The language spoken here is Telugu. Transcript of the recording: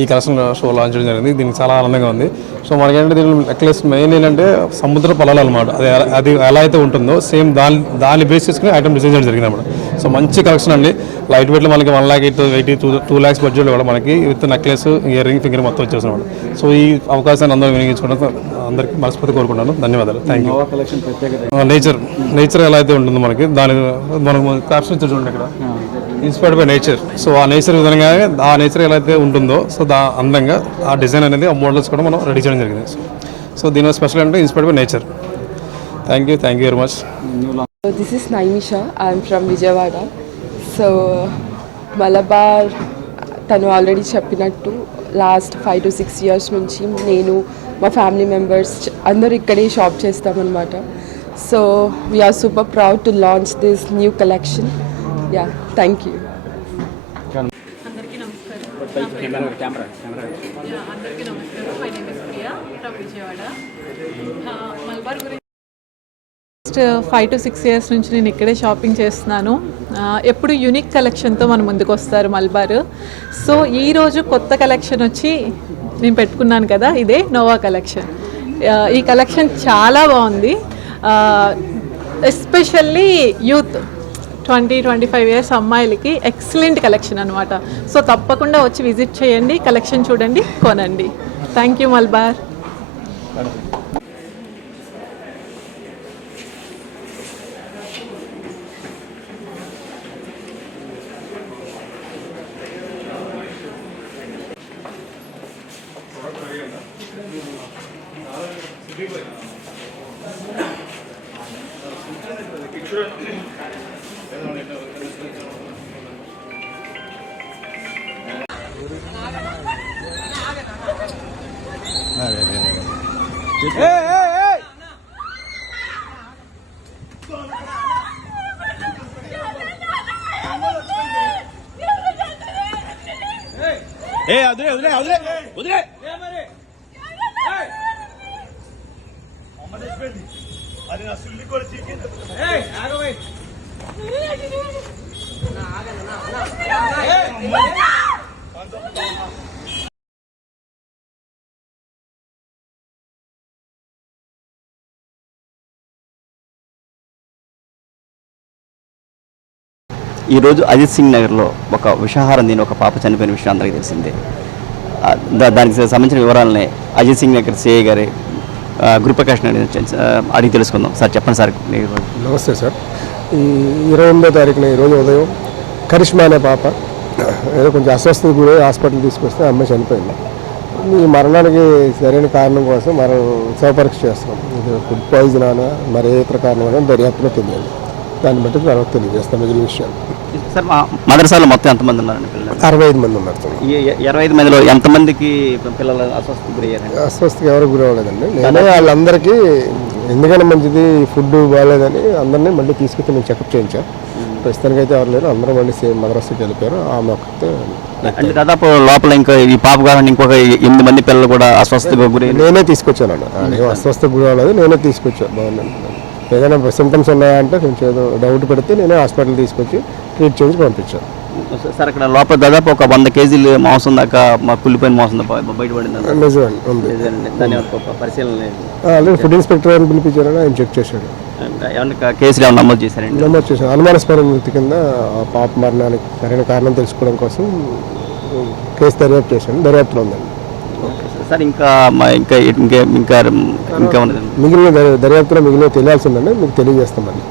ఈ కలెక్షన్ షో లాంచ్ చేయడం జరిగింది. దీనికి చాలా ఆనందంగా ఉంది. సో మనకేంటంటే దీని నెక్లెస్ మెయిన్ ఏంటంటే సముద్ర పొలాలు అనమాట. అది ఎలా అయితే ఉంటుందో సేమ్ దాన్ని బేస్ చేసుకుని ఐటమ్ డిజైన్ చేయడం జరిగింది అనమాట. సో మంచి కలెక్షన్ అండి. లైట్ వెయిట్లో మనకి 1,80,000 2 lakhs బడ్జెట్లో కూడా మనకి with necklace, ear ring, finger మొత్తం వచ్చేసిన. సో ఈ అవకాశాన్ని అందరూ వినియోగించుకోవడం అందరికీ మనస్ఫూర్తి కోరుకుంటున్నాను. ధన్యవాదాలు. Thank you. నేచర్ ఎలా అయితే ఉంటుందో మనకి మనకు క్యాప్షన్ చూడండి ఇక్కడ ఇన్స్పైర్డ్ బై నేచర్. సో ఆ నేచర్ విధంగా ఆ నేచర్ ఎలా అయితే ఉంటుందో సో అందంగా ఆ డిజైన్ అనేది ఆ మోడల్స్ కూడా మనం రెడీ చేయడం జరిగింది. సో దీని స్పెషల్ అంటే inspired by nature. Thank you very much. This is Naimisha. I'm from Vijayawada. So Malabar తను ఆల్రెడీ చెప్పినట్టు లాస్ట్ 5 to 6 years నుంచి నేను మా ఫ్యామిలీ మెంబర్స్ అందరూ ఇక్కడే షాప్ చేస్తామన్నమాట. So we are super proud to launch this new collection. Yeah, thank you. అందరికీ నమస్కారం. My name is Priya from Vijayawada. Malabar గురించి 5 to 6 years నుంచి నేను ఇక్కడే షాపింగ్ చేస్తున్నాను. ఎప్పుడు యూనిక్ కలెక్షన్తో మన ముందుకు వస్తారు మలబార్. సో ఈరోజు కొత్త కలెక్షన్ వచ్చి నేను పెట్టుకున్నాను కదా, ఇదే నోవా కలెక్షన్. ఈ కలెక్షన్ చాలా బాగుంది. ఎస్పెషల్లీ యూత్ 20-25 years అమ్మాయిలకి ఎక్సలెంట్ కలెక్షన్ అనమాట. సో తప్పకుండా వచ్చి విజిట్ చేయండి, కలెక్షన్ చూడండి, కొనండి. Thank you Malabar. ఈరోజు అజిత్ సింగ్ నగర్లో ఒక విషాహారం దీని ఒక పాప చనిపోయిన విషయం అందరికీ తెలిసిందే. దానికి సంబంధించిన వివరాలని అజిత్ సింగ్ నగర్ సిఐ గారి గురుప్రకాష్ అడిగి తెలుసుకుందాం. సార్ చెప్పండి సార్. నమస్తే సార్. ఈ 28వ తారీఖున ఈరోజు ఉదయం కరిష్మా అనే పాప ఏదో కొంచెం అస్వస్థత గురై హాస్పిటల్ తీసుకొస్తే అమ్మాయి చనిపోయింది. ఈ మరణానికి సరైన కారణం కోసం మనం శవపరీక్ష చేస్తున్నాం. ఇది ఫుడ్ పాయిజన్ అనా మరి ఏ ఇతర కారణం అనే దర్యాప్తులో తెలియాలి. దాన్ని బట్టి తర్వాత తెలియజేస్తాం మిగిలిన విషయాలు. సార్ మదర్సాలో మొత్తం ఎంతమంది ఉన్నారండి పిల్లలు? 65 మంది ఉన్నారు. 25 మందిలో ఎంతమందికి పిల్లలు అస్వస్థత గురయ్యారు? అస్వస్థకి ఎవరు గురవ్వలేదండి. నేనే వాళ్ళందరికీ ఎందుకని మంచిది ఫుడ్ బాగాలేదని అందరినీ మళ్ళీ తీసుకొచ్చి నేను చెకప్ చేయించాను. ప్రస్తుతానికి అయితే ఎవరు లేరు, అందరూ మళ్ళీ సేమ్ మదర్సాకి వెళ్ళిపోయారు. ఆమె ఒక్కతే అంటే దాదాపు లోపల ఇంకా ఈ పాప కాకుండా ఇంకొక 8 మంది పిల్లలు కూడా అస్వస్థకు గురి. నేనే తీసుకొచ్చాను. అస్వస్థకు గురి అవ్వలేదు, నేనే తీసుకొచ్చాను. బాగుంది. ఏదైనా సిమ్టమ్స్ ఉన్నాయంటే కొంచెం ఏదో డౌట్ పెడితే నేనే హాస్పిటల్ తీసుకొచ్చి ట్రీట్ చేయించి పంపించాను. సార్ అక్కడ లోపల దాదాపు ఒక 100 kg మాంసం దాకా కుళ్ళిపోయిన మాంసం బయటపడింది. నిజమండి. దాని పరిశీలన ఆల్రెడీ ఫుడ్ ఇన్స్పెక్టర్ గారిని పిలిపించారని ఆయన చెక్ చేశాడు. కేసులు ఏమైనా నమోదు చేశారండి? నమోదు చేశాను. అనుమానాస్పద మృతి కింద పాప మరణానికి సరైన కారణం తెలుసుకోవడం కోసం కేసు దర్యాప్తు చేశాను. దర్యాప్తులో ఉందండి. సార్ ఇంకా ఇంకా ఇంకా ఇంకా మిగిలిన దర్యాప్తులో మిగిలిన తెలియాల్సి ఉందండి, మీకు తెలియజేస్తామండి.